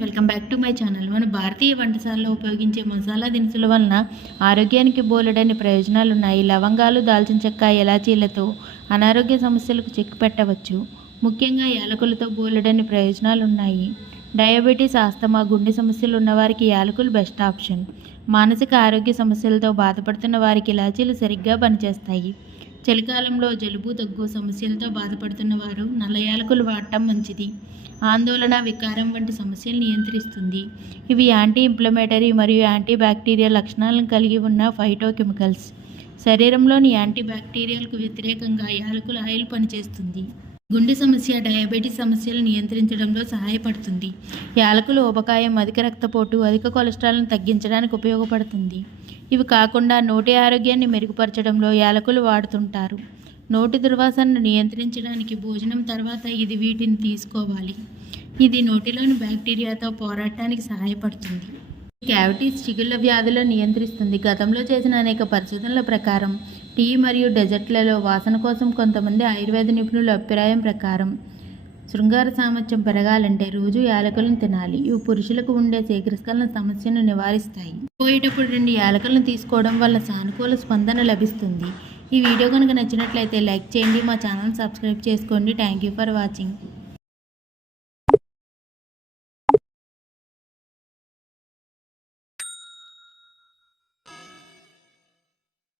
Welcome back to my channel. మన భారతీయ వంటశాలలో ఉపయోగించే మసాలా దినుసుల వలన ఆరోగ్యానికి బోలెడని ప్రయోజనాలు ఉన్నాయి లవంగాలు దాల్చిన చెక్క ఎలాచీలతో అనారోగ్య సమస్యలకు చెక్ పెట్టవచ్చు. ముఖ్యంగా యాలకులతో బోలెడని ప్రయోజనాలు ఉన్నాయి డయాబెటీస్ ఆస్తమా గుండె సమస్యలు ఉన్నవారికి యాలకులు బెస్ట్ ఆప్షన్. మానసిక ఆరోగ్య సమస్యలతో బాధపడుతున్న వారికి ఇలాచీలు సరిగ్గా పనిచేస్తాయి. చలికాలంలో జలుబు దగ్గు సమస్యలతో బాధపడుతున్న వారు నల్ల యాలకులు వాడటం మంచిది. ఆందోళన వికారం వంటి సమస్యలు నియంత్రిస్తుంది. ఇవి యాంటీ ఇంప్లమేటరీ మరియు యాంటీ బ్యాక్టీరియల్ లక్షణాలను కలిగి ఉన్న ఫైటోకెమికల్స్. శరీరంలోని యాంటీ బ్యాక్టీరియల్కు వ్యతిరేకంగా యాలకుల ఆయిల్ పనిచేస్తుంది. గుండె సమస్య డయాబెటీస్ సమస్యలు నియంత్రించడంలో సహాయపడుతుంది. యాలకులు ఉపకాయం అధిక రక్తపోటు అధిక కొలెస్ట్రాల్ను తగ్గించడానికి ఉపయోగపడుతుంది. ఇవి కాకుండా నోటి ఆరోగ్యాన్ని మెరుగుపరచడంలో యాలకులు వాడుతుంటారు. నోటి దుర్వాసనను నియంత్రించడానికి భోజనం తర్వాత ఇది వీటిని తీసుకోవాలి. ఇది నోటిలోని బ్యాక్టీరియాతో పోరాటానికి సహాయపడుతుంది. క్యావిటీస్ చిగుళ్ళ వ్యాధులను నియంత్రిస్తుంది. గతంలో చేసిన అనేక పరిశోధనల ప్రకారం టీ మరియు డెజర్ట్లలో వాసన కోసం కొంతమంది ఆయుర్వేద నిపుణుల అభిప్రాయం ప్రకారం శృంగార సామర్థ్యం పెరగాలంటే రోజు యాలకులను తినాలి. ఇవి పురుషులకు ఉండే శీఘ్రస్కలన సమస్యను నివారిస్తాయి. పోయేటప్పుడు రెండు యాలకులను తీసుకోవడం వల్ల సానుకూల స్పందన లభిస్తుంది. ఈ వీడియో కనుక నచ్చినట్లయితే లైక్ చేయండి మా ఛానల్ సబ్స్క్రైబ్ చేసుకోండి. Thank you for watching.